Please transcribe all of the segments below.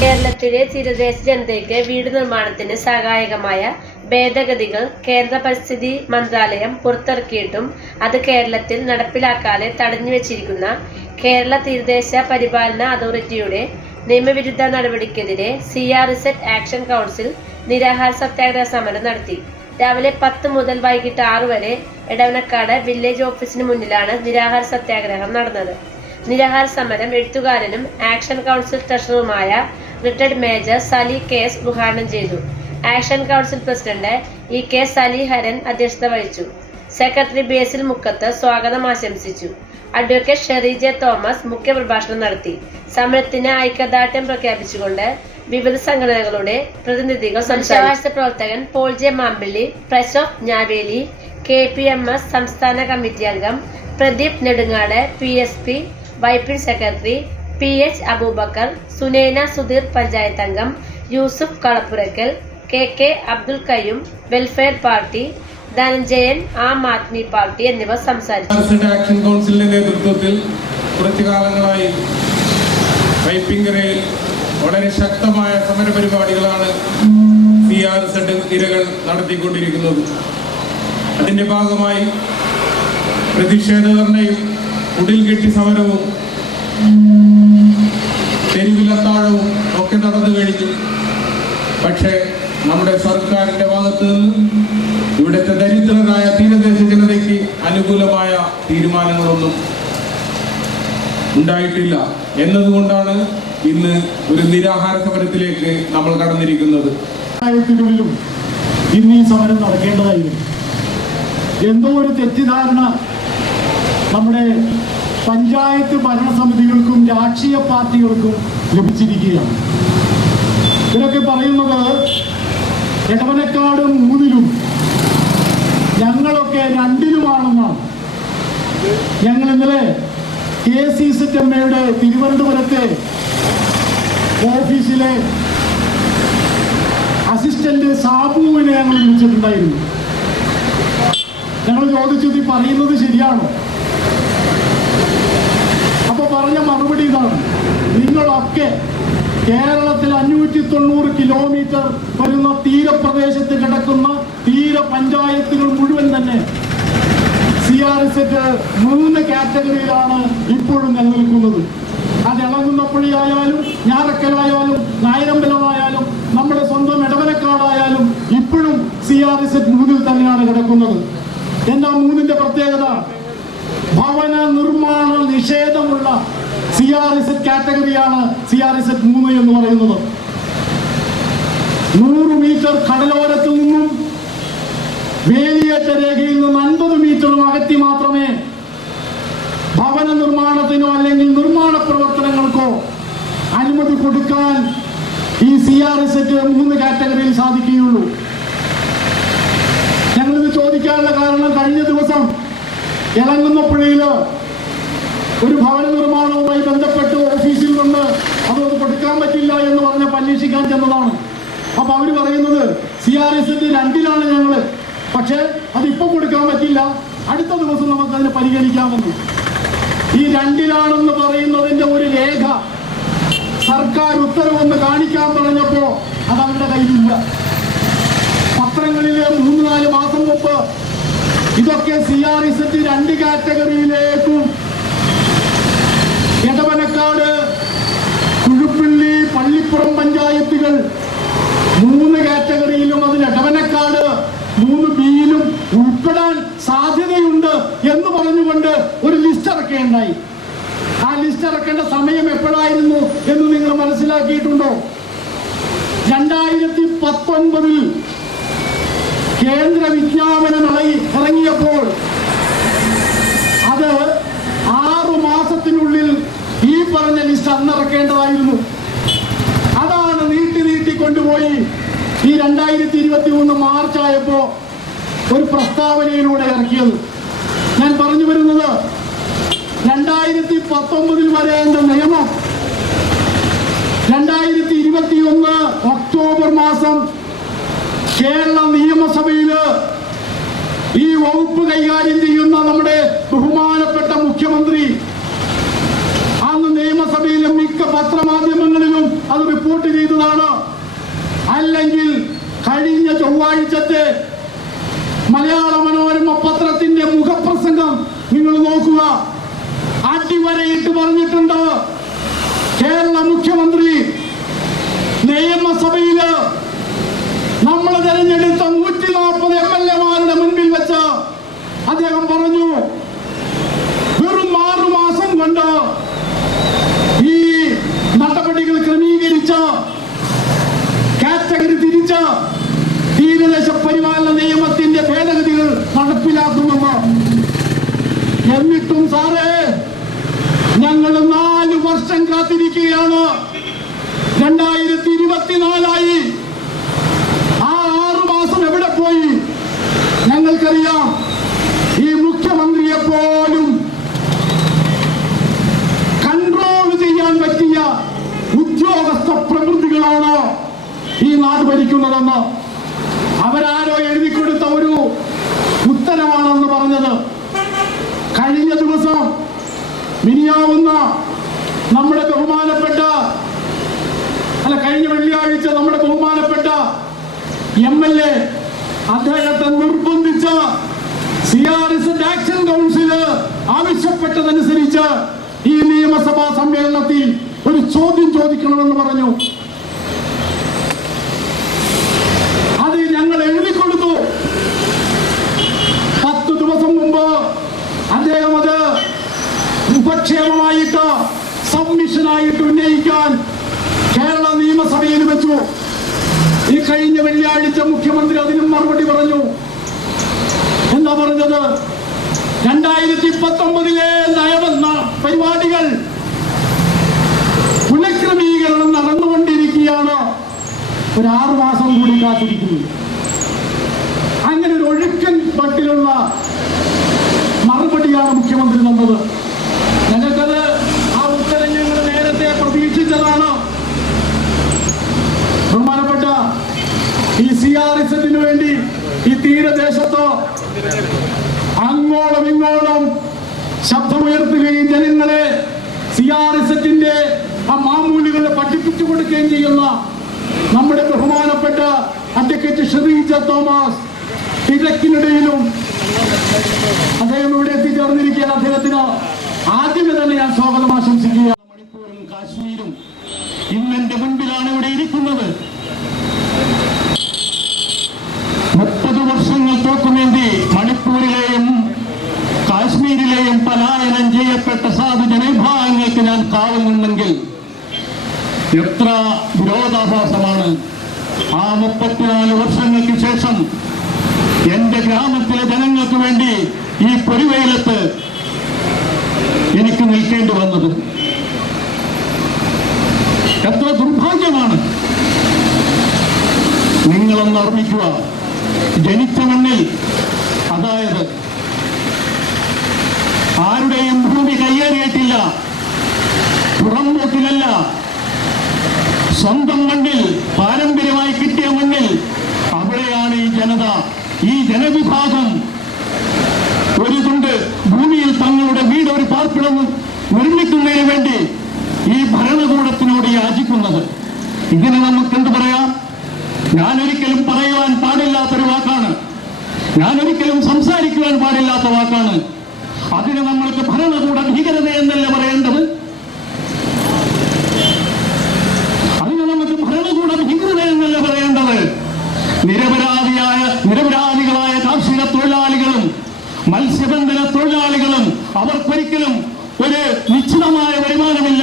കേരളത്തിലെ തീരദേശ ജനതയ്ക്ക് വീട് നിർമ്മാണത്തിന് സഹായകമായ ഭേദഗതികൾ കേന്ദ്ര പരിസ്ഥിതി മന്ത്രാലയം പുറത്തിറക്കിയിട്ടും അത് കേരളത്തിൽ നടപ്പിലാക്കാതെ തടഞ്ഞുവച്ചിരിക്കുന്ന കേരള തീരദേശ പരിപാലന അതോറിറ്റിയുടെ നിയമവിരുദ്ധ നടപടിക്കെതിരെ CRZ ആക്ഷൻ കൗൺസിൽ നിരാഹാര സത്യാഗ്രഹ സമരം നടത്തി. രാവിലെ 10 മുതൽ വൈകിട്ട് 6 വരെ എടവനക്കാട് വില്ലേജ് ഓഫീസിന് മുന്നിലാണ് നിരാഹാര സത്യാഗ്രഹം നടന്നത്. നിരാഹാര സമരം എഴുത്തുകാരനും ആക്ഷൻ കൗൺസിൽ ട്രഷററുമായ റിട്ടയർഡ് മേജർ സലി KS ഉദ്ഘാടനം ചെയ്തു. Action council president EK Saliharan അധ്യക്ഷത വഹിച്ചു. സെക്രട്ടറി ബേസിൽ മുക്കത്ത് സ്വാഗതം ആശംസിച്ചു. അഡ്വക്കേറ്റ് ഷെറി J തോമസ് മുഖ്യപ്രഭാഷണം നടത്തി. സമരത്തിന് ഐക്യദാർഢ്യം പ്രഖ്യാപിച്ചുകൊണ്ട് വിവിധ സംഘടനകളുടെ പ്രതിനിധികൾ സംസാരിച്ചു. പ്രവർത്തകൻ Paul J Mampilly, press of Njaveli, KPMS സംസ്ഥാന കമ്മിറ്റി അംഗം Pradeep Nedungad, PSP Vypin secretary PH Aboobacker, Sunaina Sudheer panchayat അംഗം, Yusuf Kalappurakkal, KK Abdul Qayyum, Welfare Party, Dhananjayan, Aam Aadmi Party എന്നിവർ സംസാരിച്ചു. ആക്ഷൻ കൗൺസിലിന്റെ നേതൃത്വത്തിൽ കുറച്ചു കാലങ്ങളായി വൈപ്പിങ്കരയിൽ വളരെ ശക്തമായ സമരപരിപാടികളാണ് CRZ ഇരകൾ നടത്തിക്കൊണ്ടിരിക്കുന്നത്. അതിന്റെ ഭാഗമായി പ്രതിഷേധ ധർണയും കുടിൽകെട്ടി സമരവും തെരുവിലത്താഴവും ഒക്കെ നടന്നു കഴിഞ്ഞു. പക്ഷേ നമ്മുടെ സർക്കാരിന്റെ ഭാഗത്ത് നിന്ന് ഇവിടുത്തെ ദരിദ്രരായ തീരദേശ ജനതയ്ക്ക് അനുകൂലമായ തീരുമാനങ്ങളൊന്നും ഉണ്ടായിട്ടില്ല എന്നതുകൊണ്ടാണ് ഇന്ന് ഒരു നിരാഹാര സമരത്തിലേക്ക് നമ്മൾ കടന്നിരിക്കുന്നത്. ഇന്ന് ഈ സമരം നടക്കേണ്ടതായിരുന്നു. എന്തോ ഒരു തെറ്റിദ്ധാരണ നമ്മുടെ പഞ്ചായത്ത് ഭരണസമിതികൾക്കും രാഷ്ട്രീയ പാർട്ടികൾക്കും ലഭിച്ചിരിക്കുകയാണ്. ഇവരൊക്കെ പറയുന്നത് എടവനക്കാട് 3-ലും ഞങ്ങളൊക്കെ 2-ലുമാണെന്നാണ്. ഞങ്ങൾ ഇന്നലെ KCZMയുടെ തിരുവനന്തപുരത്തെ ഓഫീസിലെ അസിസ്റ്റന്റ് സാബുവിനെ ഞങ്ങൾ വിളിച്ചിട്ടുണ്ടായിരുന്നു. ഞങ്ങൾ ചോദിച്ചത് ഈ പറയുന്നത് ശരിയാണോ? അപ്പൊ പറഞ്ഞ മറുപടി ഇതാണ്: നിങ്ങളൊക്കെ കേരളത്തിൽ 590 കിലോമീറ്റർ വരുന്ന തീരപ്രദേശത്ത് കിടക്കുന്ന തീരപഞ്ചായത്തുകൾ മുഴുവൻ തന്നെ CRZ 3 കാറ്റഗറിയിലാണ് ഇപ്പോഴും നിലനിൽക്കുന്നത്. അത് ഇളങ്ങുന്നപ്പുഴയായാലും ഞാറക്കലായാലും നായരമ്പലമായാലും നമ്മുടെ സ്വന്തം എടവനക്കാടായാലും ഇപ്പോഴും CRZ 3-ൽ തന്നെയാണ് കിടക്കുന്നത്. എന്താ 3-ന്റെ പ്രത്യേകത? ഭവന നിർമ്മാണ നിഷേധമുള്ള CRZ കാറ്റഗറിയാണ് CRZ 3 എന്ന് പറയുന്നത്. 100 മീറ്റർ കടലോരത്തിൽ നിന്നും വേലിയേറ്റ രേഖയിൽ നിന്ന് 50 മീറ്ററും അകറ്റി മാത്രമേ ഭവന നിർമ്മാണത്തിനോ അല്ലെങ്കിൽ നിർമ്മാണ പ്രവർത്തനങ്ങൾക്കോ അനുമതി കൊടുക്കാൻ ഈ CRZ 3 കാറ്റഗറിയിൽ സാധിക്കുകയുള്ളൂ. ഞങ്ങളിത് ചോദിക്കാനുള്ള കാരണം, കഴിഞ്ഞ ദിവസം ഇളങ്ങുന്നപ്പുഴയിൽ ഒരു ഭവന നിർമ്മാണവുമായി ബന്ധപ്പെട്ട് ഓഫീസിൽ നിന്ന് അതൊന്ന് കൊടുക്കാൻ പറ്റില്ല എന്ന് പറഞ്ഞ് അന്വേഷിക്കാൻ ചെന്നതാണ്. അപ്പൊ അവര് പറയുന്നത് CRZ 2-ലാണ് ഞങ്ങള്, പക്ഷെ അതിപ്പോ കൊടുക്കാൻ പറ്റില്ല, അടുത്ത ദിവസം നമുക്കതിനെ പരിഗണിക്കാമെന്ന്. ഈ 2-ലാണെന്ന് പറയുന്നതിന്റെ ഒരു രേഖ സർക്കാർ ഉത്തരവൊന്ന് കാണിക്കാൻ പറഞ്ഞപ്പോ അത് അവരുടെ കയ്യിലില്ല. പത്രങ്ങളിലെ 3-4 മാസം മുമ്പ് ഇതൊക്കെ CRZ 2 കാറ്റഗറിയിലേക്കും എടവനക്കാട്, കുഴുപ്പിള്ളി, പള്ളിപ്പുറം പഞ്ചായത്തുകൾ 3 കാറ്റഗറിയിലും അതിൽ എടവനക്കാട് 3B-യിലും ഉൾപ്പെടാൻ സാധ്യതയുണ്ട് എന്ന് പറഞ്ഞുകൊണ്ട് ഒരു ലിസ്റ്റ് ഇറക്കുകയുണ്ടായി. ആ ലിസ്റ്റ് ഇറക്കേണ്ട സമയം എപ്പോഴായിരുന്നു എന്ന് നിങ്ങൾ മനസ്സിലാക്കിയിട്ടുണ്ടോ? 2019-ൽ കേന്ദ്ര വിജ്ഞാപനം ഇറങ്ങിയപ്പോൾ അത് 6 മാസത്തിനുള്ളിൽ ഈ പറഞ്ഞ ലിസ്റ്റ് അന്നിറക്കേണ്ടതായിരുന്നു. അതാണ് നീട്ടി കൊണ്ടുപോയി ഈ 2023 മാർച്ച് ആയപ്പോ ഒരു പ്രസ്താവനയിലൂടെ ഇറക്കിയത്. ഞാൻ പറഞ്ഞു വരുന്നത്, 2019-ൽ വരേണ്ട നിയമം 2021 ഒക്ടോബർ മാസം കേരള നിയമസഭയില് ഈ വകുപ്പ് കൈകാര്യം ചെയ്യുന്ന നമ്മുടെ ബഹുമാനപ്പെട്ട മുഖ്യമന്ത്രി അന്ന് നിയമസഭയിലെ മിക്ക പത്രമാധ്യമങ്ങളിലും അത് റിപ്പോർട്ട് അല്ലെങ്കിൽ കഴിഞ്ഞ ചൊവ്വാഴ്ചത്തെ മലയാള മനോരമ പത്രത്തിന്റെ മുഖപ്രസംഗം നിങ്ങൾ നോക്കുക. അടിവരയിട്ട് പറഞ്ഞിട്ടുണ്ട്, കേരള മുഖ്യമന്ത്രി നിയമസഭയില് നമ്മൾ തെരഞ്ഞെടുത്ത 140 MLA-മാരുടെ മുൻപിൽ വെച്ച് അദ്ദേഹം പറഞ്ഞു, വെറും 6 മാസം കൊണ്ട് ഈ നടപടികൾ ക്രമീകരിച്ച കാറ്റഗറി തിരിച്ച തീരദേശ പരിപാലന നിയമത്തിന്റെ ഭേദഗതികൾ നടപ്പിലാക്കുമെന്ന്. എന്നിട്ടും സാറേ, ഞങ്ങൾ 4 വർഷം കാത്തിരിക്കുകയാണ്. 2024 ആ 6 മാസം എവിടെ പോയി? ഞങ്ങൾക്കറിയാം, ഈ മുഖ്യമന്ത്രിയെ പോലും കൺട്രോൾ ചെയ്യാൻ പറ്റിയ ഉദ്യോഗസ്ഥ പ്രവൃത്തികളാണ് ഈ നാട് ഭരിക്കുന്നതെന്ന് അവരാരോ എഴുതിക്കൊടുത്ത ഒരു ഉത്തരവാണെന്ന് പറഞ്ഞത്. കഴിഞ്ഞ ദിവസം മിനിയാവുന്ന നമ്മുടെ ബഹുമാനപ്പെട്ട കഴിഞ്ഞ വെള്ളിയാഴ്ച നമ്മുടെ ബഹുമാനപ്പെട്ട MLA അദ്ദേഹത്തെ നിർബന്ധിച്ച CRZ ആക്ഷൻ കൗൺസില് ആവശ്യപ്പെട്ടതനുസരിച്ച് ഈ നിയമസഭാ സമ്മേളനത്തിൽ ഒരു ചോദ്യം ചോദിക്കണമെന്ന് പറഞ്ഞു. അത് ഞങ്ങൾ എഴുതിക്കൊടുത്തു. 10 ദിവസം മുമ്പ് അദ്ദേഹം അത് ഉപക്ഷേപമായിട്ട് സബ്മിഷനായിട്ട് ഉന്നയിക്കാൻ കേരള നിയമസഭയിൽ വെച്ചു. ഈ കഴിഞ്ഞ വെള്ളിയാഴ്ച മുഖ്യമന്ത്രി അതിനും മറുപടി പറഞ്ഞു. എന്താ പറഞ്ഞത്? 2019 പരിപാടികൾ പുനഃക്രമീകരണം നടന്നുകൊണ്ടിരിക്കുകയാണ്. ഒരു 6 മാസം കൂടി കാത്തിരിക്കുന്നു. അങ്ങനെ ഒരു ഒഴുക്കൻ പട്ടിലുള്ള മറുപടിയാണ് മുഖ്യമന്ത്രി തന്നത്. ഞങ്ങൾക്കത് ആ ഉത്തരം ഞങ്ങൾ നേരത്തെ പ്രതീക്ഷിച്ചതാണ്. ബഹുമാനപ്പെട്ട ഈ CRZ-ന് വേണ്ടി ഈ തീരദേശത്ത് അങ്ങോളം ഇങ്ങോളം ശബ്ദമുയർത്തുകയും ജനങ്ങളെ CRZ-ന്റെ ആ മാമൂലുകളെ പഠിപ്പിച്ചു കൊടുക്കുകയും ചെയ്യുന്ന നമ്മുടെ ബഹുമാനപ്പെട്ട അഡ്വക്കേറ്റ് ഷെറീജ തോമസ് തിരക്കിനിടയിലും അദ്ദേഹം ഇവിടെ എത്തിച്ചേർന്നിരിക്കുകയാണ്. അദ്ദേഹത്തിന് ആദ്യമേ തന്നെ ഞാൻ സ്വാഗതം ആശംസിക്കുകയാണ്. മണിപ്പൂരും കാശ്മീരും ഇന്ന് എന്റെ മുൻപിലാണ് ഇവിടെ ഇരിക്കുന്നത്. 30 വർഷങ്ങൾക്കു വേണ്ടി മണിപ്പൂരിലെയും കാശ്മീരിലെയും പലായനം ചെയ്യപ്പെട്ട സാധു ജനവിഭാഗങ്ങൾക്ക് ഞാൻ കാവുന്നുണ്ടെങ്കിൽ എത്ര വിരോധാഭാസമാണ്. ആ 34 വർഷങ്ങൾക്ക് ശേഷം എന്റെ ഗ്രാമത്തിലെ ജനങ്ങൾക്ക് വേണ്ടി ഈ പൊരിവെയിലത്ത് എനിക്ക് നിൽക്കേണ്ടി വന്നത് എത്ര ദുർഭാഗ്യമാണ്. നിങ്ങളൊന്ന് ഓർമ്മിക്കുക, ജനിച്ച മണ്ണിൽ, അതായത് ആരുടെയും ഭൂമി കയ്യേറിയിട്ടില്ല, പുറംപോക്കിലല്ല, സ്വന്തം മണ്ണിൽ, പാരമ്പര്യമായി കിട്ടിയ മണ്ണിൽ, അവിടെയാണ് ഈ ജനത, ഈ ജനവിഭാഗം ഒരു തുണ്ട് ഭൂമിയിൽ തങ്ങളുടെ വീട്, ഒരു പാർപ്പിടം നിർമ്മിക്കുന്നതിന് വേണ്ടി ഈ ഭരണകൂടത്തിനോട് യാചിക്കുന്നത്. ഇതിന് നമുക്ക് എന്ത് പറയാം? ഞാനൊരിക്കലും പറയുവാൻ പാടില്ലാത്തൊരു വാക്കാണ്, ഞാനൊരിക്കലും സംസാരിക്കുവാൻ പാടില്ലാത്ത വാക്കാണ്. അതിന് നമ്മൾക്ക് ഭരണകൂട ഭീകരത എന്നല്ല പറയേണ്ടത്. അതിന് നമുക്ക് ഭരണകൂട ഭീകരത എന്നല്ല പറയേണ്ടത്. നിരപരാധികളായ കാർഷിക തൊഴിലാളികളും മത്സ്യബന്ധന തൊഴിലാളികളും അവർക്കൊരിക്കലും ഒരു നിശ്ചിതമായ വരുമാനമില്ല.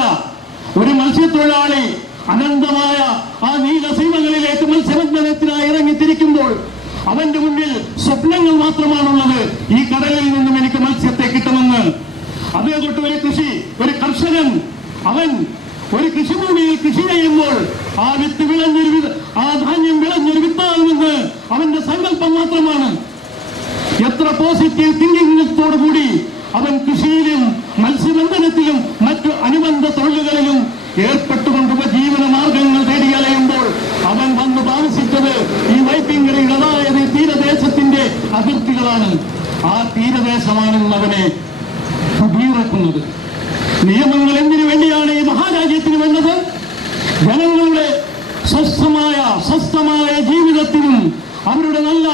ഒരു മത്സ്യത്തൊഴിലാളി അനന്തമായ ആ നീലസീമകളിലേക്ക് മത്സ്യബന്ധനത്തിനായി ഇറങ്ങിത്തിരിക്കുമ്പോൾ അവന്റെ മുന്നിൽ സ്വപ്നങ്ങൾ മാത്രമാണുള്ളത്. ഈ കടലിൽ നിന്നും എനിക്ക് മത്സ്യത്തെ കിട്ടുമെന്ന്. അതേതൊട്ട് ഒരു കർഷകൻ അവൻ ഒരു കൃഷിഭൂമിയിൽ കൃഷി ചെയ്യുമ്പോൾ ആ വിത്ത് ആ ധാന്യം വിളഞ്ഞൊരു വിത്താകുമെന്ന് അവന്റെ സങ്കല്പം മാത്രമാണ്. എത്ര പോസിറ്റീവ് തിങ്കിങ്ങോടുകൂടി അവൻ കൃഷിയിലും മത്സ്യബന്ധനത്തിലും മറ്റു അനുബന്ധ തൊഴിലുകളിലും ഏർപ്പെട്ടുകൊണ്ട് ഉപജീവന മാർഗങ്ങൾ തേടിയലയുമ്പോൾ അവൻ വന്ന് താമസിച്ചത് ഈ വൈപ്പിങ്കരയിൽ, അതായത് തീരദേശത്തിന്റെ അതിർത്തികളാണ്. ആ തീരദേശമാണെന്ന് അവനെ കുടിയിറക്കുന്നത്. നിയമങ്ങൾ എന്തിനു വേണ്ടിയാണ് ഈ മഹാരാജ്യത്തിന് വന്നത്? ജനങ്ങളുടെ സ്വസ്ഥമായ അവരുടെ നല്ല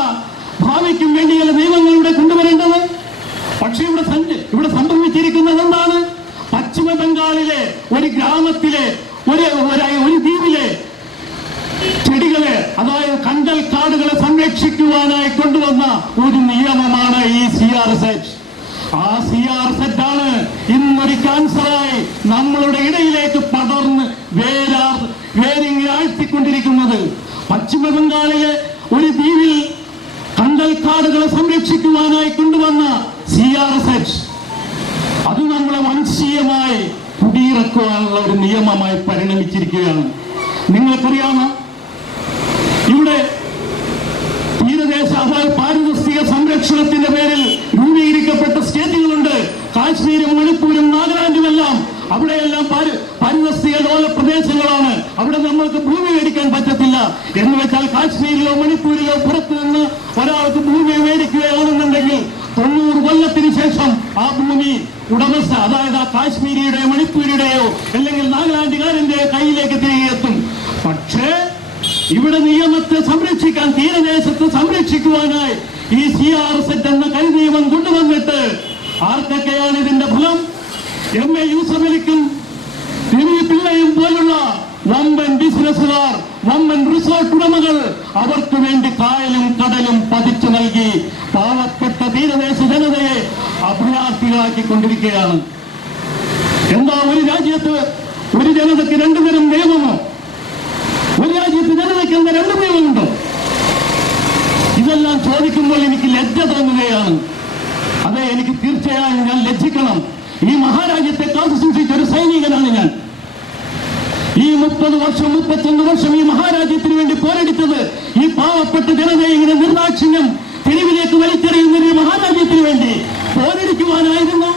ഭാവിക്കും വേണ്ടിയുള്ള നിയമങ്ങൾ ഇവിടെ കൊണ്ടുവരേണ്ടത്. പക്ഷേ ഇവിടെ സംഭവിച്ചിരിക്കുന്നത് എന്താണ്? പശ്ചിമ ബംഗാളിലെ ഒരു ഗ്രാമത്തിലെ ഒരു ദ്വീപിലെ ചെടികളെ, അതായത് കണ്ടൽ കാടുകളെ സംരക്ഷിക്കുവാനായി കൊണ്ടുവന്ന ഒരു നിയമമാണ് ഈ CRZ. ആ CRZ ആണ് ഇന്നൊരു ക്യാൻസറായി നമ്മളുടെ ഇടയിലേക്ക് പടർന്ന് വേരിങ്ങനെ ആഴ്ത്തിക്കൊണ്ടിരിക്കുന്നത്. പശ്ചിമ ബംഗാളിലെ ഒരു ദ്വീപിൽ കണ്ടൽ കാടുകളെ സംരക്ഷിക്കുവാനായി കൊണ്ടുവന്ന CRZ അത് നമ്മളെ വംശീയമായി കുടിയിറക്കുവാനുള്ള ഒരു നിയമമായി പരിണമിച്ചിരിക്കുകയാണ്. നിങ്ങൾക്കറിയാമോ, ഇവിടെ തീരദേശ അതായത് പാരിസ്ഥിതിക സംരക്ഷണത്തിന്റെ പേരിൽ രൂപീകരിക്കപ്പെട്ട സ്റ്റേറ്റുകളുണ്ട്. കാശ്മീരും മണിപ്പൂരും നാഗാലാൻഡും എല്ലാം അവിടെയെല്ലാം പാരിസ്ഥിതിക ലോല പ്രദേശങ്ങളാണ്. അവിടെ നമ്മൾക്ക് ഭൂമി മേടിക്കാൻ പറ്റത്തില്ല. എന്ന് വെച്ചാൽ കാശ്മീരിലോ മണിപ്പൂരിലോ പുറത്തു നിന്ന് ഒരാൾക്ക് ഭൂമി മേടിക്കുകയാണെന്നുണ്ടെങ്കിൽ 90 കൊല്ലത്തിന് ശേഷം ആ ഭൂമി ഉടമസ്ഥ, അതായത് ആ കാശ്മീരിയുടെയോ മണിപ്പൂരിയുടെയോ അല്ലെങ്കിൽ നാഗാലാൻഡുകാരന്റെ കയ്യിലേക്ക് തിരികെ എത്തും. പക്ഷേ ഇവിടെ നിയമത്തെ സംരക്ഷിക്കാൻ, തീരദേശത്തെ സംരക്ഷിക്കുവാനായി ഈ CRZ എന്ന കരിനിയമം കൊണ്ടുവന്നിട്ട് ആർക്കൊക്കെയാണ് ഇതിന്റെ ഫലം? MA യൂസഫലിക്കും രവി പിള്ളയും പോലുള്ള വമ്പൻ ബിസിനസ്സുകാർ, വമ്പൻ റിസോർട്ട് ഉടമകൾ അവർക്ക് വേണ്ടി കായലും കടലും പതിച്ചു നൽകി പാവപ്പെട്ട തീരദേശ ജനതയെ അഭയാർത്ഥികളാക്കിക്കൊണ്ടിരിക്കുകയാണ്. എന്താ ഒരു രാജ്യത്ത് ഒരു ജനതയ്ക്ക് രണ്ടു തരം നിയമമോ? ഒരു രാജ്യത്ത് ജനതയ്ക്ക് എന്താ രണ്ടു നിയമമുണ്ടോ? ഇതെല്ലാം ചോദിക്കുമ്പോൾ എനിക്ക് ലജ്ജ തോന്നുകയാണ്. അതെ, എനിക്ക് തീർച്ചയായും ഞാൻ ലജ്ജിക്കണം. ഈ മഹാരാജ്യത്തെ കാത്തു സൂക്ഷിച്ച ഒരു സൈനികനാണ് ഞാൻ. ഈ 30 വർഷം 31 വർഷം ഈ മഹാരാജ്യത്തിന് വേണ്ടി പോരടിച്ചത് ഈ പാവപ്പെട്ട ജനതയെ ഇങ്ങനെ നിർദാക്ഷിണ്യം തെരുവിലേക്ക് വലിച്ചെറിയുന്ന ഈ മഹാരാജ്യത്തിന് വേണ്ടി പോരടിക്കുവാനായിരുന്നു.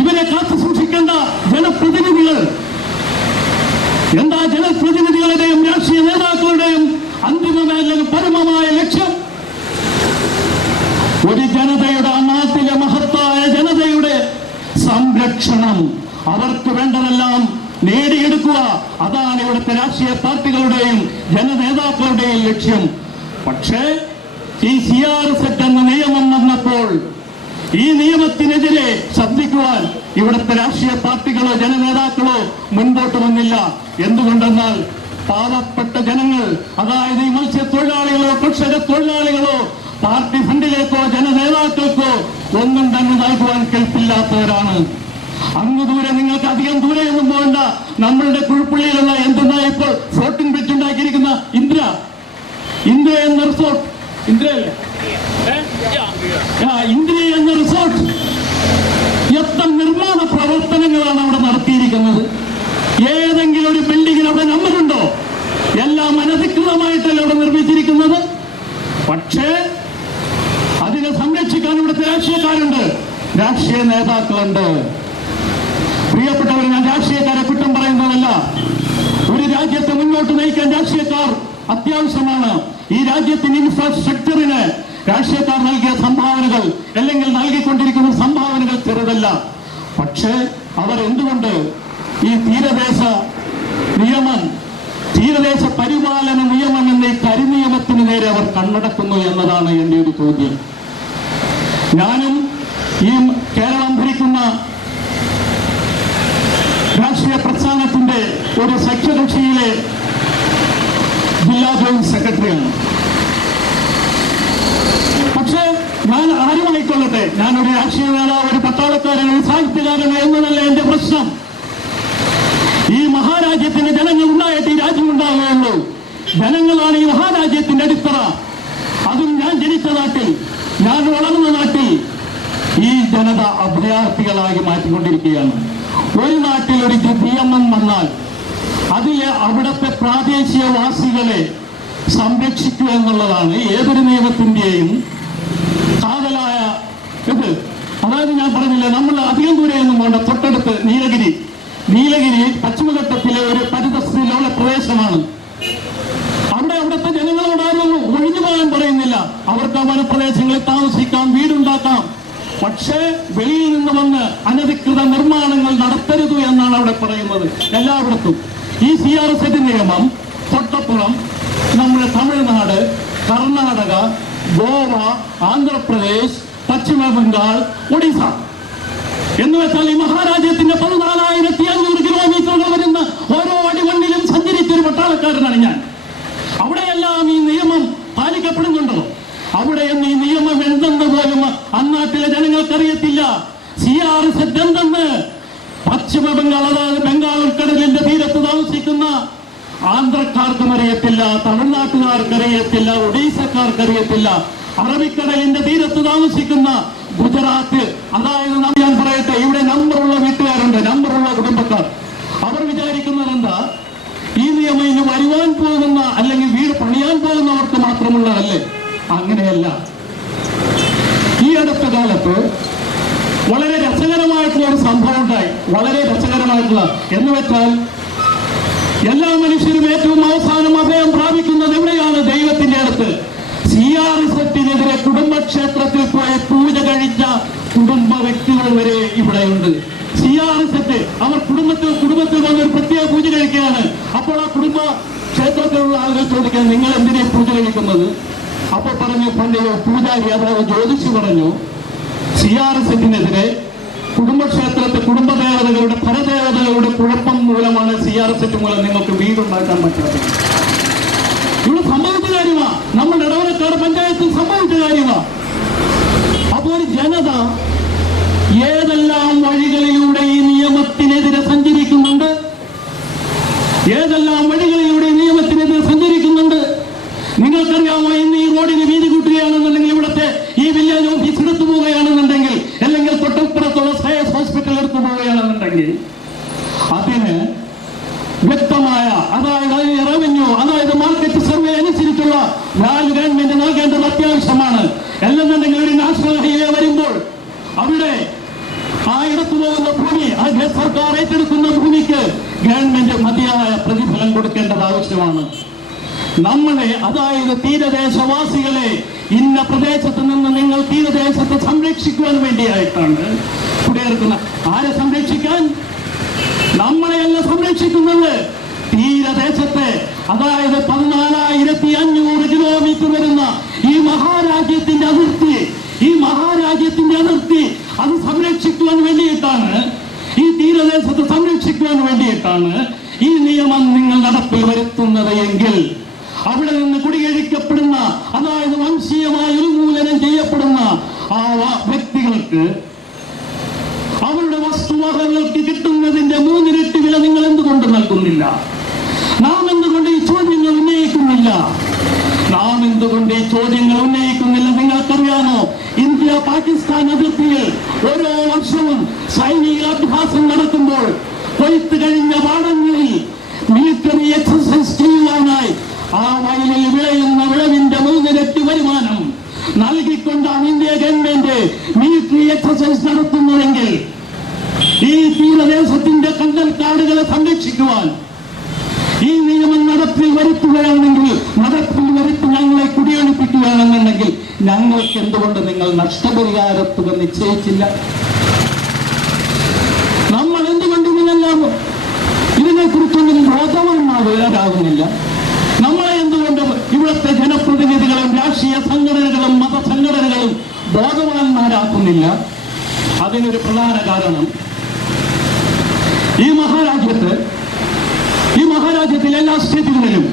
ഇവരെ കാത്തു സൂക്ഷിക്കേണ്ട ജനപ്രതിനിധികൾ എന്താ? ജനപ്രതിനിധികളുടെയും രാഷ്ട്രീയ നേതാക്കളുടെയും അന്തിമമായ പരമമായ ലക്ഷ്യം ഒരു ജനതയുടെ, ആ നാട്ടിലെ മഹത്തായ ജനതയുടെ സംരക്ഷണം, അവർക്ക് വേണ്ടതെല്ലാം നേടിയെടുക്കുക. അതാണ് ഇവിടുത്തെ രാഷ്ട്രീയ പാർട്ടികളുടെയും ജനനേതാക്കളുടെയും ലക്ഷ്യം. പക്ഷേ ഈ CRZ എന്ന നിയമം വന്നപ്പോൾ ഈ നിയമത്തിനെതിരെ ശബ്ദിക്കുവാൻ ഇവിടുത്തെ രാഷ്ട്രീയ പാർട്ടികളോ ജനനേതാക്കളോ മുൻപോട്ട് വന്നില്ല. എന്തുകൊണ്ടെന്നാൽ പാവപ്പെട്ട ജനങ്ങൾ, അതായത് ഈ മത്സ്യത്തൊഴിലാളികളോ കർഷക തൊഴിലാളികളോ പാർട്ടി ഫണ്ടിലേക്കോ ജനനേതാക്കൾക്കോ ഒന്നും തന്നെ നൽകുവാൻ കെൽപ്പില്ലാത്തവരാണ്. അങ്ങ് ദൂരെ, നിങ്ങൾക്ക് അധികം ദൂരെയൊന്നും പോകണ്ട, നമ്മളുടെ കുഴിപ്പള്ളിയിലുള്ള എന്തെന്നാ ഇപ്പോൾ ഫ്ലോട്ടിംഗ് ബ്രിഡ്ജ് ഉണ്ടാക്കിയിരിക്കുന്ന ഇന്ദ്ര എന്ന റിസോർട്ട്, ഇന്ദ്രയല്ലേ, ഇന്ദ്ര എന്ന റിസോർട്ട്, എത്ര നിർമ്മാണ പ്രവർത്തനങ്ങളാണ് അവിടെ നടത്തിയിരിക്കുന്നത്. ഏതെങ്കിലും ഒരു ബിൽഡിങ്ങിന് അവിടെ നമ്പറുണ്ടോ? എല്ലാം അനധികൃതമായിട്ടല്ല അവിടെ നിർമ്മിച്ചിരിക്കുന്നത്. പക്ഷേ അതിനെ സംരക്ഷിക്കാൻ ഇവിടുത്തെ രാഷ്ട്രീയക്കാരുണ്ട്, രാഷ്ട്രീയ നേതാക്കളുണ്ട്. പ്രിയപ്പെട്ടവർ, ഞാൻ രാഷ്ട്രീയക്കാരെ കുറ്റം പറയുന്നതല്ല. ഒരു രാജ്യത്തെ മുന്നോട്ട് നയിക്കാൻ രാഷ്ട്രീയക്കാർ അത്യാവശ്യമാണ്. ഈ രാജ്യത്തിന്റെ ഇൻഫ്രാസ്ട്രക്ചറിന് രാഷ്ട്രീയക്കാർ നൽകിയ സംഭാവനകൾ അല്ലെങ്കിൽ നൽകിക്കൊണ്ടിരിക്കുന്ന സംഭാവനകൾ ചെറുതല്ല. പക്ഷേ അവർ എന്തുകൊണ്ട് ഈ തീരദേശ പരിപാലന നിയമം എന്ന ഈ കരിനിയമത്തിന് നേരെ അവർ കണ്ണടക്കുന്നു എന്നതാണ് എൻ്റെ ഒരു ചോദ്യം. ഞാനും ഈ കേരളം ഭരിക്കുന്ന രാഷ്ട്രീയ പ്രസ്ഥാനത്തിന്റെ ഒരു സഖ്യകക്ഷിയിലെ ജില്ലാ ജോയിന്റ് സെക്രട്ടറിയാണ്. പക്ഷേ ഞാൻ ആരുമായിക്കൊള്ളട്ടെ, ഞാനൊരു രാഷ്ട്രീയ നേതാവ്, ഒരു പട്ടാളക്കാരൻ, ഒരു സാഹിത്യകാരൻ എന്നതല്ല എന്റെ പ്രശ്നം. ഈ മഹാരാജ്യത്തിന് ജനങ്ങൾ ഉണ്ടായിട്ട് ഈ രാജ്യം ഉണ്ടാകുകയുള്ളൂ. ജനങ്ങളാണ് ഈ മഹാരാജ്യത്തിന്റെ അടിത്തറ. അതും ഞാൻ ജനിച്ച നാട്ടിൽ, ഞാൻ വളർന്ന നാട്ടിൽ ഈ ജനത അഭയാർത്ഥികളായി മാറ്റിക്കൊണ്ടിരിക്കുകയാണ്. ഒരു നാട്ടിൽ ഒരു നിയമം വന്നാൽ അതിലെ അവിടുത്തെ പ്രാദേശികവാസികളെ സംരക്ഷിക്കുക എന്നുള്ളതാണ് ഏതൊരു നിയമത്തിന്റെയും കാതലായ ഇത്. അതായത് ഞാൻ പറഞ്ഞില്ലേ, നമ്മൾ അധികം ദൂരെയൊന്നും പോകണ്ട, തൊട്ടടുത്ത് നീലഗിരി പശ്ചിമഘട്ടത്തിലെ ഒരു പരിതസ്ഥിതി ലോല പ്രദേശമാണ്. അവിടുത്തെ ജനങ്ങളോട് ആരും ഒഴിഞ്ഞു പോകാൻ പറയുന്നില്ല. അവർക്ക് ആ വനപ്രദേശങ്ങളിൽ താമസിക്കാം, വീടുണ്ടാക്കാം. പക്ഷേ വെളിയിൽ നിന്ന് വന്ന് അനധികൃത നിർമ്മാണങ്ങൾ നടത്തരുത് എന്നാണ് അവിടെ പറയുന്നത് എല്ലായിടത്തും. ഈ CRZ നിയമം തൊട്ടപ്പുറം നമ്മുടെ തമിഴ്നാട്, കർണാടക, ഗോവ, ആന്ധ്രാപ്രദേശ്, പശ്ചിമ ബംഗാൾ, ഒഡീസ എന്ന് വെച്ചാൽ ഈ മഹാരാജ്യത്തിന്റെ 14,500 കിലോമീറ്ററുകൾ വരുന്ന ഓരോ അടിമണ്ണിലും സഞ്ചരിച്ചൊരു പട്ടാളക്കാരനാണ് ഞാൻ. അവിടെയെല്ലാം ഈ നിയമം പാലിക്കപ്പെടുന്നുണ്ടോ? അവിടെയൊന്നും ഈ നിയമം എന്തെന്ന് പോലും അന്നാട്ടിലെ ജനങ്ങൾക്കറിയത്തില്ല. CRZ എന്തെന്ന് പശ്ചിമ ബംഗാൾ, അതായത് ബംഗാൾ ഉൾക്കടലിന്റെ തീരത്ത് താമസിക്കുന്ന ആന്ധ്രക്കാർക്കും അറിയത്തില്ല, തമിഴ്നാട്ടുകാർക്കറിയത്തില്ല, ഒഡീസക്കാർക്കറിയത്തില്ല. അറബിക്കടലിന്റെ തീരത്ത് താമസിക്കുന്ന ഗുജറാത്ത്, അതായത് ഞാൻ പറയട്ടെ, ഇവിടെ നമ്പറുള്ള വീട്ടുകാരുണ്ട്, നമ്പറുള്ള കുടുംബക്കാർ. അവർ വിചാരിക്കുന്നത് എന്താ, ഈ നിയമം ഇനി വരുവാൻ പോകുന്ന അല്ലെങ്കിൽ വീട് പണിയാൻ പോകുന്നവർക്ക് മാത്രമുള്ളതല്ലേ? അങ്ങനെയല്ല. ഈ അടുത്ത കാലത്ത് വളരെ രസകരമായിട്ടുള്ള ഒരു സംഭവം ഉണ്ടായി. വളരെ രസകരമായിട്ടുള്ള എന്ന് വെച്ചാൽ എല്ലാ മനുഷ്യരും ഏറ്റവും അവസാനം അഭയം പ്രാപിക്കുന്നത് എവിടെയാണ്? ദൈവത്തിന്റെ അടുത്ത്. CRZനെതിരെ കുടുംബക്ഷേത്രത്തിൽ പോയി പൂജ കഴിച്ച കുടുംബ വ്യക്തികൾ വരെ ഇവിടെയുണ്ട്. CRZ അവർ കുടുംബത്തിൽ വന്നൊരു പ്രത്യേക പൂജ കഴിക്കുകയാണ്. അപ്പോൾ ആ കുടുംബ ക്ഷേത്രത്തിലുള്ള ആളുകൾ ചോദിക്കാൻ, നിങ്ങൾ എന്തിനെ പൂജ കഴിക്കുന്നത്? അപ്പൊ പറഞ്ഞു, പണ്ട് പൂജാരി അതായത് ജ്യോതിഷി പറഞ്ഞു, CRZനെതിരെ കുടുംബക്ഷേത്രത്തെ കുടുംബദേവതകളുടെ പരദേവതകളുടെ കുഴപ്പം മൂലമാണ് CRZ മൂലം നിങ്ങൾക്ക് വീടുണ്ടാക്കാൻ പറ്റാത്തത്. ഇവിടെ സംഭവിച്ച കാര്യമാ, നമ്മുടെ ഇടവനക്കാട് പഞ്ചായത്തിൽ സംഭവിച്ച കാര്യമാ. അപ്പോൾ ജനത ഏതെല്ലാം വഴികളിലൂടെ ഈ നിയമത്തിനെതിരെ സഞ്ചരിക്കുന്നുണ്ട്, ഏതെല്ലാം വഴികളിലൂടെ ഈ നിയമത്തിനെതിരെ സഞ്ചരിക്കുന്നുണ്ട്. നിങ്ങൾക്കറിയാമോ, ഇന്ന് ഈ റോഡിന് വീതി കൂട്ടുകയാണെന്നുണ്ടെങ്കിൽ, ഇവിടുത്തെ ഈ വില്ലേജ് ഓഫീസ് എടുത്തു പോവുകയാണെന്നുണ്ടെങ്കിൽ, അല്ലെങ്കിൽ തൊട്ടപ്പുറത്തുള്ള സയൻസ് ഹോസ്പിറ്റൽ എടുത്തു പോവുകയാണെന്നുണ്ടെങ്കിൽ അതിന് വ്യക്തമായ, അതായത് റവന്യൂ, അതായത് മാർക്കറ്റ് സർവേ അനുസരിച്ചുള്ള വാല്യൂ ഗവൺമെന്റ് നൽകേണ്ടത് അത്യാവശ്യമാണ്. അല്ലെന്നുണ്ടെങ്കിൽ ഒരു നാഷണൽ ഹൈവേ വരുമ്പോൾ അവിടെ ആ എടുത്തു പോകുന്ന ഭൂമി, ആ സർക്കാർ ഏറ്റെടുക്കുന്ന ഭൂമിക്ക് ഗവൺമെന്റ് മതിയായ പ്രതിഫലം കൊടുക്കേണ്ടത് ആവശ്യമാണ്. നമ്മളെ, അതായത് തീരദേശവാസികളെ, ഇന്ന പ്രദേശത്ത് നിന്ന് നിങ്ങൾ തീരദേശത്തെ സംരക്ഷിക്കുവാൻ വേണ്ടിയായിട്ടാണ് കുടിയേറുന്ന. ആരെ സംരക്ഷിക്കാൻ? നമ്മളെയല്ല സംരക്ഷിക്കുന്നത്, തീരദേശത്തെ, അതായത് 14,500 കിലോമീറ്റർ വരുന്ന ഈ മഹാരാജ്യത്തിന്റെ അതിർത്തി, ഈ മഹാരാജ്യത്തിന്റെ അതിർത്തി അത് സംരക്ഷിക്കുവാൻ വേണ്ടിയിട്ടാണ്, ഈ തീരദേശത്തെ സംരക്ഷിക്കുവാൻ വേണ്ടിയിട്ടാണ് ഈ നിയമം നിങ്ങൾ നടപ്പിൽ വരുത്തുന്നത് എങ്കിൽ അവിടെ നിന്ന് കുടിയൊഴിക്കപ്പെടുന്ന, അതായത് വംശീയമായി ഉന്മൂലനം ചെയ്യപ്പെടുന്ന ആ വ്യക്തികൾക്ക് അവരുടെ വസ്തുവകകൾക്ക് കിട്ടുന്നതിന്റെ 3 ഇരട്ടി വില നിങ്ങൾ എന്തുകൊണ്ട് നൽകുന്നില്ല? നാം എന്തുകൊണ്ട് ഈ ചോദ്യങ്ങൾ ഉന്നയിക്കുന്നില്ല? നിങ്ങൾക്കറിയാമോ, ഇന്ത്യ പാകിസ്ഥാൻ അതിർത്തിയിൽ ഓരോ വർഷവും സൈനിക അഭ്യാസം നടക്കുമ്പോൾ കൊയ്ത്ത് കഴിഞ്ഞ പാടങ്ങളിൽ മിലിറ്ററി എക്സസൈസ് ചെയ്യുവാനായി ആ വയലിൽ വിളയുന്ന വിളവിന്റെ 3 ഇരട്ടി വരുമാനം നൽകിക്കൊണ്ടാണ് ഇന്ത്യ ഗവൺമെന്റ് മിലിറ്ററി എക്സസൈസ് നടത്തുന്നതെങ്കിൽ, ഈ തീരദേശത്തിന്റെ കണ്ടൽക്കാടുകളെ സംരക്ഷിക്കുവാൻ ഈ നിയമം നടപ്പിൽ വരുത്തുകയാണെങ്കിൽ, നടപ്പിൽ വരുത്തി ഞങ്ങളെ കുടിയൊഴിപ്പിക്കുകയാണെന്നുണ്ടെങ്കിൽ ഞങ്ങൾക്ക് എന്തുകൊണ്ട് നിങ്ങൾ നഷ്ടപരിഹാര തുക നിശ്ചയിച്ചില്ല? നമ്മൾ എന്തുകൊണ്ട് ഇതിനെല്ലാം ഇതിനെക്കുറിച്ചൊന്നും ബോധവാന്മാരാകുന്നില്ല? നമ്മളെ എന്തുകൊണ്ട് ഇവിടുത്തെ ജനപ്രതിനിധികളും രാഷ്ട്രീയ സംഘടനകളും മതസംഘടനകളും ബോധവാന്മാരാക്കുന്നില്ല? അതിനൊരു പ്രധാന കാരണം, ഈ മഹാരാജ്യത്തിലെ എല്ലാ സ്റ്റേറ്റുകളിലും,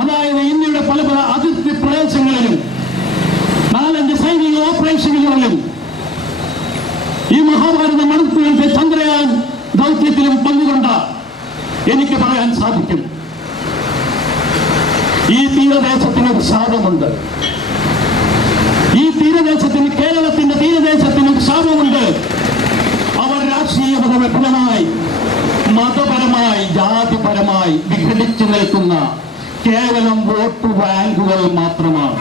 അതായത് ഇന്ത്യയുടെ പല അതിർത്തി പ്രദേശങ്ങളിലും 4-5 സൈനിക ഓപ്പറേഷനുകളിലും ഈ മഹാഭാരത മണത്തിലെ ചന്ദ്രയാൻ ദൗത്യത്തിലും പങ്കുകൊണ്ട എനിക്ക് പറയാൻ സാധിക്കും, ഈ തീരദേശത്തിന് ഒരു ശാപമുണ്ട്. ഈ തീരദേശത്തിന്, കേരളത്തിന്റെ തീരദേശത്തിന് ഒരു ശാപമുണ്ട്. അവർ രാഷ്ട്രീയപരമായി, മതപരമായി, ജാതിപരമായി വിഘടിച്ചു നിൽക്കുന്ന കേവലം വോട്ട് ബാങ്കുകൾ മാത്രമാണ്.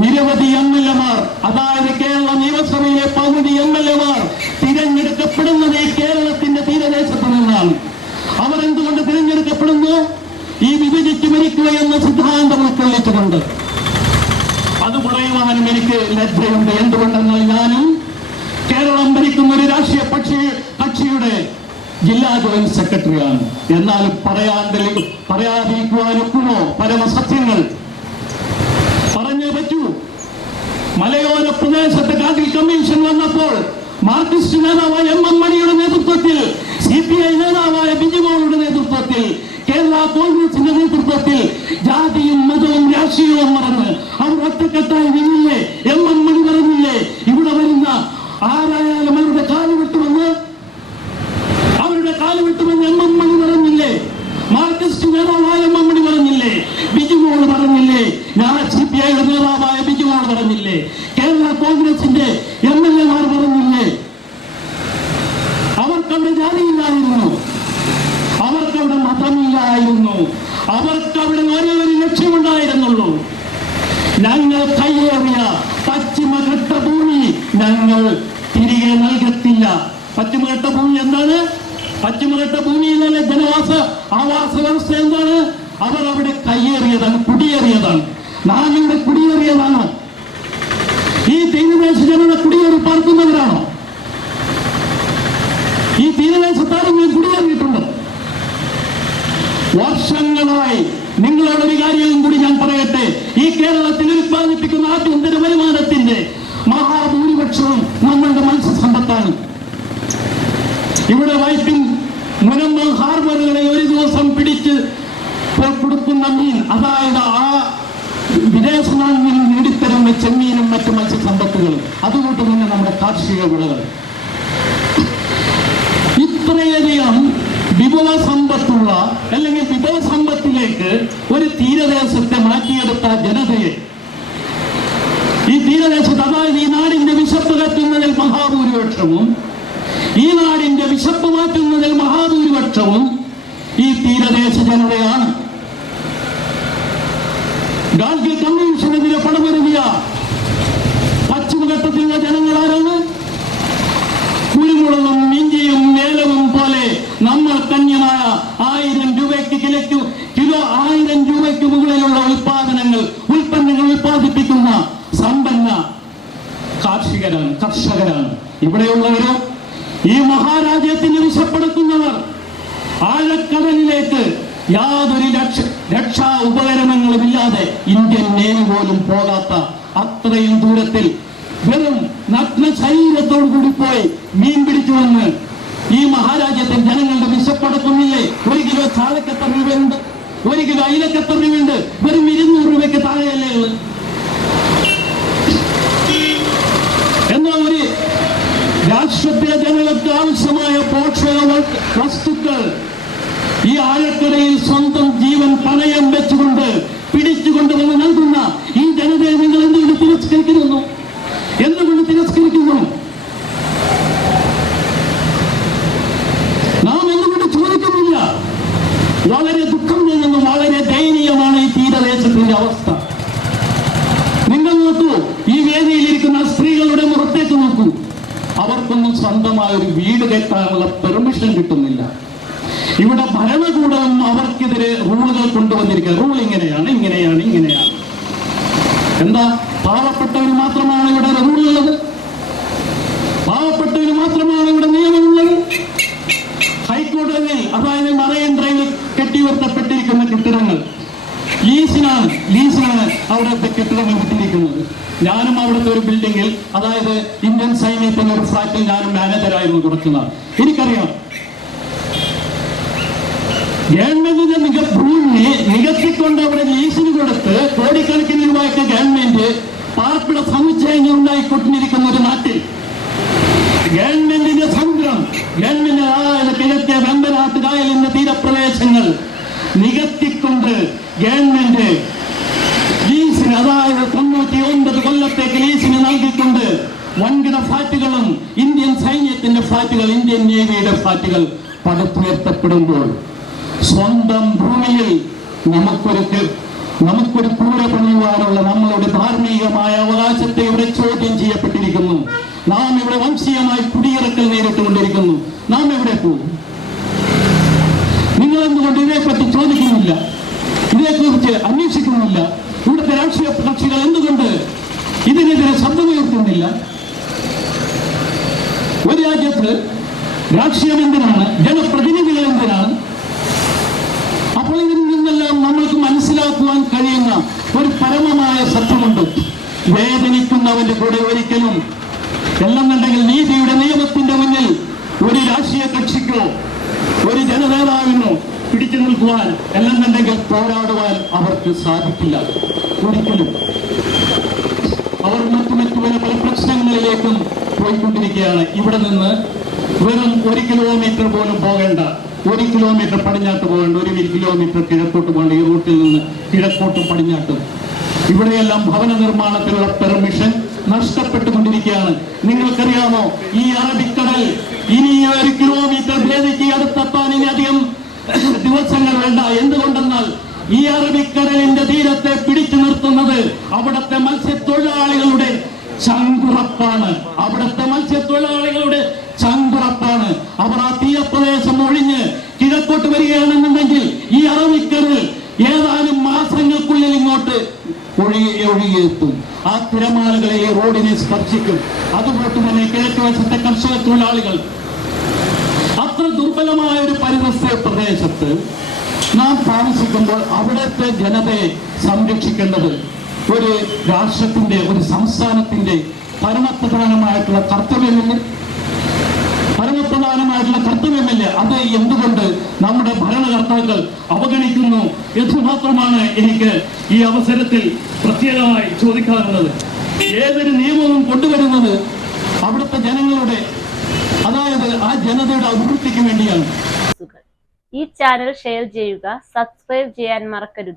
നിരവധി MLA-മാർ, അതായത് കേരള നിയമസഭയിലെ പകുതി MLA-മാർ തിരഞ്ഞെടുക്കപ്പെടുന്നത് ഈ കേരളത്തിന്റെ തീരദേശത്ത് നിന്നാണ്. അവർ എന്തുകൊണ്ട് തിരഞ്ഞെടുക്കപ്പെടുന്നു? ഈ വിഭജിച്ച് മരിക്കുക എന്ന സിദ്ധാന്തം ഉൾക്കൊള്ളിച്ചുകൊണ്ട്. അത് പറയുവാനും എനിക്ക് ലജ്ജയുണ്ട്. എന്തുകൊണ്ടെന്നാൽ ഞാനും കേരളം ഭരിക്കുന്ന ഒരു രാഷ്ട്രീയ കക്ഷിയുടെ ജില്ലാ ജോയിന്റ് സെക്രട്ടറിയാണ്. എന്നാൽ പറയാതിരിക്കുവാനൊക്കുമോ പരമസത്യങ്ങൾ? പറഞ്ഞേ പറ്റൂ. മലയോര പ്രദേശത്ത് കാട്ടിൽ കമ്മീഷൻ വന്നപ്പോൾ മാർക്സിസ്റ്റ് നേതാവായ എം മണിയുടെ നേതൃത്വത്തിൽ, CPI നേതാവായ ബിജുമോളുടെ നേതൃത്വത്തിൽ, കേരള കോൺഗ്രസിന്റെ നേതൃത്വത്തിൽ ജാതിയും മതവും രാഷ്ട്രീയവും മറന്ന് അവർ ഒറ്റക്കെട്ടായി നിന്നില്ലേ? എം മണി പറഞ്ഞില്ലേ ഇവിടെ വരുന്ന ആരായാലും അവരുടെ കാല് വിട്ടുമെന്ന് എം മണി പറഞ്ഞില്ലേ? മാർക്സിസ്റ്റ് നേതാവായ എം മണി പറഞ്ഞില്ലേ? ബിജുമോൾ പറഞ്ഞില്ലേ? CPIയുടെ നേതാവായ ബിജുമോൾ പറഞ്ഞില്ലേ? കേരള കോൺഗ്രസിന്റെ MLA-മാർ പറഞ്ഞില്ലേ? അവർക്കവിടെ ജാതിയില്ലായിരുന്നു, അവർക്കവിടെ മതമില്ലായിരുന്നു, അവർക്കവിടെ ഒരേ ഒരു ലക്ഷ്യമുണ്ടായിരുന്നുള്ളൂ. ഞങ്ങൾ കയ്യേറിയ പശ്ചിമഘട്ട ഭൂമി ഞങ്ങൾ തിരികെ നൽകത്തില്ല. പശ്ചിമഘട്ട ഭൂമി എന്താണ്? പശ്ചിമഘട്ട ഭൂമിയിലെ ആവാസ വ്യവസ്ഥ എന്താണ്? അവർ അവിടെ കയ്യേറിയതാണ്, കുടിയേറിയതാണ്. നാം ഇവിടെ കുടിയേറിയതാണ്. ഈ തീരദേശ ജനത കുടിയേറി പാർക്കുന്നവരാണോ? ഈ തീരദേശത്താരെങ്കിലും കുടിയേറിയിട്ടുണ്ടോ? വർഷങ്ങളായി നിങ്ങളോടൊരു കാര്യവും കൂടി ഞാൻ പറയട്ടെ. ഈ കേരളത്തിൽ ഉത്പാദിപ്പിക്കുന്ന ആഭ്യന്തര വരുമാനത്തിന്റെ മഹാഭൂരിപക്ഷവും നമ്മളുടെ മത്സ്യസമ്പത്താണ്. ഇവിടെ വൈപ്പിൻ മുനമ്പം ഹാർബറുകളെ ഒരു ദിവസം പിടിച്ച് കൊടുക്കുന്ന മീൻ, അതായത് ആ വിദേശ നാണ്യം നേടിത്തരുന്ന ചെമ്മീനും മറ്റു മത്സ്യസമ്പത്തുകളും, അതുകൊണ്ട് തന്നെ നമ്മുടെ കാർഷിക വിളകൾ. ഇത്രയധികം വിഭവ സമ്പത്തുള്ള അല്ലെങ്കിൽ വിഭവ സമ്പത്തിലേക്ക് ഒരു തീരദേശത്തെ മാറ്റിയെടുത്ത ജനതയെ, ഈ തീരദേശത്ത്, അതായത് ഈ നാടിന്റെ വിശപ്പ് കറ്റുന്നതിൽ മഹാഭൂരിപക്ഷവും, ഈ നാടിന്റെ വിശപ്പ് മാറ്റുന്നതിൽ മഹാഭൂരിപക്ഷവും ഈ തീരദേശ ജനതയാണ്. ഗാർഗിൽ കമ്മീഷനെതിരെ പടമൊരുങ്ങിയ പശ്ചിമഘട്ടത്തിലെ ജനങ്ങൾ ആരാണ്? കുരുമുളകും ഇഞ്ചിയും ഏലവും പോലെ നമ്മൾ കന്യമായ 1000 രൂപയ്ക്ക് കിലോ 1000 രൂപയ്ക്ക് മുകളിലുള്ള ഉൽപ്പന്നങ്ങൾ ഉൽപ്പാദിപ്പിക്കുന്ന സമ്പന്ന കർഷകരാണ് ഇവിടെയുള്ളവരോ? ഈ മഹാരാജ്യത്തിന് വിശപ്പെടുത്തുന്നവർ ആഴക്കടലിലേക്ക് യാതൊരു രക്ഷാ ഉപകരണങ്ങളുമില്ലാതെ ഇന്ത്യൻ നേവി പോലും പോകാത്ത അത്രയും ദൂരത്തിൽ വെറും നഗ്ന ശരീരത്തോടു കൂടി പോയി മീൻ പിടിച്ചു വന്ന് ഈ മഹാരാജ്യത്തിൽ ജനങ്ങളുടെ വിശപ്പടക്കുന്നില്ലേ? 1 കിലോ ചാളക്ക് എത്ര രൂപയുണ്ട്? 1 കിലോ അയിലക്ക് എത്ര രൂപയുണ്ട്? വെറും 200 രൂപയ്ക്ക് താഴെയല്ലേ ഉള്ളത്? എന്നാൽ ഒരു രാഷ്ട്രത്തിലെ ജനങ്ങൾക്ക് ആവശ്യമായ പോഷക വസ്തുക്കൾ ഈ ആഴക്കടയിൽ സ്വന്തം ജീവൻ പണയം വെച്ചുകൊണ്ട് പിടിച്ചുകൊണ്ടുവന്ന് നൽകുന്ന ഈ ജനതയെ നിങ്ങൾ എന്തുകൊണ്ട് തിരസ്കരിക്കുന്നു? നാം എന്തുകൊണ്ട് ചോദിക്കുന്നില്ല? വളരെ ദുഃഖം തോന്നുന്നു. വളരെ ദയനീയമാണ് ഈ തീരദേശത്തിന്റെ അവസ്ഥ. നിങ്ങൾ നോക്കൂ, ഈ വേദിയിലിരിക്കുന്ന സ്ത്രീകളുടെ മുഖത്തേക്ക് നോക്കൂ. അവർക്കൊന്നും സ്വന്തമായ ഒരു വീട് കെട്ടാനുള്ള പെർമിഷൻ കിട്ടുന്നില്ല. ഇവിടെ ഭരണകൂടം അവർക്കെതിരെ റൂളുകൾ കൊണ്ടുവന്നിരിക്കുക. റൂൾ ഇങ്ങനെയാണ്. എന്താ? പാവപ്പെട്ടവന് മാത്രമാണ് ഇവിടെ റൂളുള്ളത്, പാവപ്പെട്ടവന് മാത്രമാണ് ഇവിടെ നിയമമുള്ളത്. ഹൈക്കോടതിയിൽ, അതായത് മറൈൻ ഡ്രൈവിൽ കെട്ടിയുയർത്തപ്പെട്ടിരിക്കുന്ന കെട്ടിടങ്ങൾ ലീസിനാണ് അവിടുത്തെ കെട്ടിടങ്ങൾ കിട്ടിയിരിക്കുന്നത്. ഞാനും അവിടുത്തെ ഒരു ബിൽഡിങ്ങിൽ, അതായത് ഇന്ത്യൻ സൈന്യത്തിന്റെ ഒരു ഫ്ലാറ്റിൽ ഞാനും മാനേജറായിരുന്നു കുറച്ചുനാൾ. എനിക്കറിയാം, ഗവൺമെന്റിന്റെ ഭൂമി നികത്തിക്കൊണ്ട് അവിടെ ലീസിന് കൊടുത്ത് കോടിക്കണക്കിന് രൂപയ്ക്ക് ഗവൺമെന്റ് പാർപ്പിട സമുച്ചയങ്ങൾ ഉണ്ടായിക്കൊണ്ടിരിക്കുന്ന ഒരു നാട്ടിൽ ഗവൺമെന്റിന്റെ സമുദ്രം, ഗവൺമെന്റ് കിഴക്കേ വെമ്പനാട്ട് കായലിന്റെ തീരപ്രദേശങ്ങൾ നികത്തിക്കൊണ്ട് ഗവൺമെന്റ് ലീസിന്, അതായത് 99 കൊല്ലത്തേക്ക് ലീസിന് നൽകിക്കൊണ്ട് വൻകിട ഫ്ലാറ്റുകളും ഇന്ത്യൻ സൈന്യത്തിന്റെ ഫ്ലാറ്റുകൾ, ഇന്ത്യൻ നേവിയുടെ ഫ്ലാറ്റുകൾ പടുത്തുയർത്തപ്പെടുമ്പോൾ സ്വന്തം ഭൂമിയിൽ നമുക്കൊരു കൂര പണിയുവാനുള്ള നമ്മളുടെ ധാർമ്മികമായ അവകാശത്തെ ഇവിടെ ചോദ്യം ചെയ്യപ്പെട്ടിരിക്കുന്നു. നാം ഇവിടെ വംശീയമായി കുടിയിറക്കൽ നേരിട്ടുകൊണ്ടിരിക്കുന്നു. നാം എവിടെ പോകും? നിങ്ങൾ എന്തുകൊണ്ട് ഇതേപ്പറ്റി ചോദിക്കുന്നില്ല? ഇതേക്കുറിച്ച് അന്വേഷിക്കുന്നില്ല? ഇവിടുത്തെ രാഷ്ട്രീയ കക്ഷികൾ എന്തുകൊണ്ട് ഇതിനെതിരെ ശബ്ദമുയർത്തുന്നില്ല? ഒരു രാജ്യത്ത് രാഷ്ട്രീയം എന്തിനാണ്? വേദനിക്കുന്നവന്റെ കൂടെ ഒരിക്കലും എല്ലെന്നുണ്ടെങ്കിൽ നീതിയുടെ നിയമത്തിന്റെ മുന്നിൽ ഒരു രാഷ്ട്രീയ കക്ഷിക്കോ ഒരു ജനനേതാവിനോ പിടിച്ചു നിൽക്കുവാൻ അല്ലെന്നുണ്ടെങ്കിൽ പോരാടുവാൻ അവർക്ക് സാധിക്കില്ല. ഒരിക്കലും അവർ മറ്റു പല പ്രശ്നങ്ങളിലേക്കും പോയിക്കൊണ്ടിരിക്കുകയാണ്. ഇവിടെ നിന്ന് വെറും 1 കിലോമീറ്റർ പോലും പോകേണ്ട, 1 കിലോമീറ്റർ പടിഞ്ഞാട്ട് പോകേണ്ട, 1 കിലോമീറ്റർ കിഴക്കോട്ട് പോകേണ്ട ഈ റൂട്ടിൽ നിന്ന് കിഴക്കോട്ടും പടിഞ്ഞാട്ടും ഇവിടെയെല്ലാം ഭവന നിർമ്മാണത്തിലുള്ള പെർമിഷൻ നഷ്ടപ്പെട്ടുകൊണ്ടിരിക്കുകയാണ്. നിങ്ങൾക്കറിയാമോ, ഈ അറബിക്കടൽ ഇനി 1 കിലോമീറ്റർ ഭേദിക്ക് അടുത്തെത്താൻ ഇനി അധികം ദിവസങ്ങൾ വേണ്ട. എന്തുകൊണ്ടെന്നാൽ ഈ അറബിക്കടലിന്റെ തീരത്തെ പിടിച്ചു നിർത്തുന്നത് അവിടുത്തെ മത്സ്യത്തൊഴിലാളികളുടെ ചങ്കുറപ്പാണ്. അവിടുത്തെ മത്സ്യത്തൊഴിലാളികളുടെ ചങ്കുറപ്പാണ്. അവർ ആ തീരപ്രദേശം ഒഴിഞ്ഞ് കിഴക്കോട്ട് വരികയാണെന്നുണ്ടെങ്കിൽ ഈ അറബിക്കടൽ ഏതാനും മാസങ്ങൾക്കുള്ളിൽ ഇങ്ങോട്ട് ഒഴുകിയെത്തും. ആ തിരമാലകളെ ഈ റോഡിനെ സ്പർശിക്കും. അതുപോലെ തന്നെ കിഴക്ക് വശത്തെ കർഷക തൊഴിലാളികൾ അത്ര ദുർബലമായ ഒരു പരിസ്ഥിതി പ്രദേശത്ത് നാം താമസിക്കുമ്പോൾ അവിടുത്തെ ജനതയെ സംരക്ഷിക്കേണ്ടത് ഒരു രാഷ്ട്രത്തിന്റെ, ഒരു സംസ്ഥാനത്തിന്റെ പരമപ്രധാനമായിട്ടുള്ള കർത്തവ്യമല്ലേ? അത് എന്തുകൊണ്ട് നമ്മുടെ ഭരണകർത്താക്കൾ അവഗണിക്കുന്നു എന്ന് മാത്രമാണ് എനിക്ക് ഈ അവസരത്തിൽ പ്രത്യേകമായി ചോദിക്കാറുള്ളത്. ഏതൊരു നിയമവും കൊണ്ടുവരുന്നത് അവിടുത്തെ ജനങ്ങളുടെ, അതായത് ആ ജനതയുടെ അഭിവൃദ്ധിക്ക് വേണ്ടിയാണ്. ഈ ചാനൽ ഷെയർ ചെയ്യുക, സബ്സ്ക്രൈബ് ചെയ്യാൻ മറക്കരുത്.